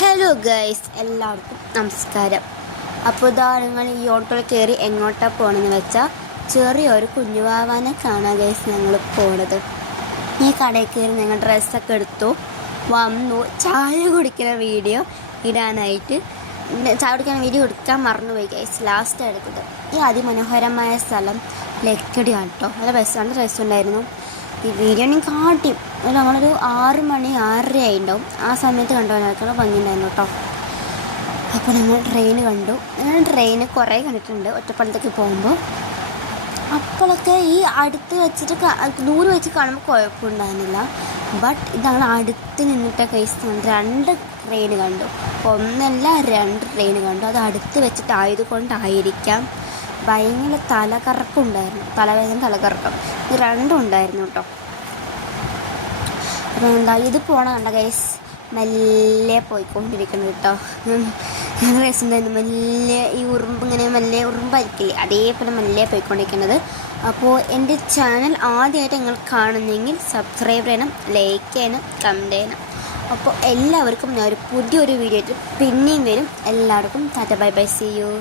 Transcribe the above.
Hello guys, എല്ലാവർക്കും നമസ്കാരം. അപ്പോൾ ഇതാ നിങ്ങൾ ഈ ഓട്ടോയിൽ കയറി എങ്ങോട്ടാണ് പോകണമെന്ന് വെച്ചാൽ ചെറിയൊരു കുഞ്ഞുവാവാനെ കാണാൻ ഗൈസ് ഞങ്ങൾ പോണത്. ഈ കടയിൽ കയറി ഞങ്ങൾ ഡ്രസ്സൊക്കെ എടുത്തു വന്നു. ചായ കുടിക്കുന്ന വീഡിയോ ഇടാനായിട്ട് ചായ കുടിക്കുന്ന വീഡിയോ എടുക്കാൻ മറന്നുപോയി ഗൈസ്. ലാസ്റ്റ് എടുത്തത് ഈ അതിമനോഹരമായ സ്ഥലം ലക്കിടിയാണ് കേട്ടോ. നല്ല രസമുണ്ടായിരുന്നു. ഈ വീഡിയോ ഞാൻ കാട്ടി നമ്മളൊരു 6 മണി 6:30 ആയിട്ടുണ്ടാവും. ആ സമയത്ത് കണ്ടുപോകാനൊക്കെ ഭംഗിയുണ്ടായിരുന്നു കേട്ടോ. അപ്പോൾ ഞങ്ങൾ ട്രെയിൻ കണ്ടു. ഞങ്ങൾ ട്രെയിൻ കുറേ കണ്ടിട്ടുണ്ട് ഒറ്റപ്പാലത്തേക്ക് പോകുമ്പോൾ. അപ്പോഴൊക്കെ ഈ അടുത്ത് വെച്ചിട്ട് ദൂരെ വെച്ച് കാണുമ്പോൾ കുഴപ്പമുണ്ടായിരുന്നില്ല. ബട്ട് ഇതാണ് അടുത്ത് നിന്നിട്ട് കൈസ് 2 ട്രെയിൻ കണ്ടു. ഒന്നല്ല 2 ട്രെയിൻ കണ്ടു. അത് അടുത്ത് വെച്ചിട്ടായതുകൊണ്ടായിരിക്കാം ഭയങ്കര തലകറക്കം ഉണ്ടായിരുന്നു. തലകറക്കം ഇത് രണ്ടും ഉണ്ടായിരുന്നു കേട്ടോ. അപ്പോൾ എന്താ ഇത് കണ്ട ഗൈസ് മെല്ലെ പോയിക്കൊണ്ടിരിക്കുന്നത് കേട്ടോ. രസമുണ്ടായിരുന്നു. മെല്ലെ ഈ ഇങ്ങനെ മെല്ലെ ഉറുമ്പായിരിക്കില്ലേ, അതേപോലെ മെല്ലെ പോയിക്കൊണ്ടിരിക്കുന്നത്. അപ്പോൾ എൻ്റെ ചാനൽ ആദ്യമായിട്ട് നിങ്ങൾ കാണുന്നെങ്കിൽ സബ്സ്ക്രൈബ് ചെയ്യണം, ലൈക്ക് ചെയ്യണം, കമൻറ്റ് ചെയ്യണം. അപ്പോൾ എല്ലാവർക്കും ഞാൻ പുതിയൊരു വീഡിയോ ആയിട്ട് പിന്നെയും വരും. എല്ലാവർക്കും tata bye bye, see U.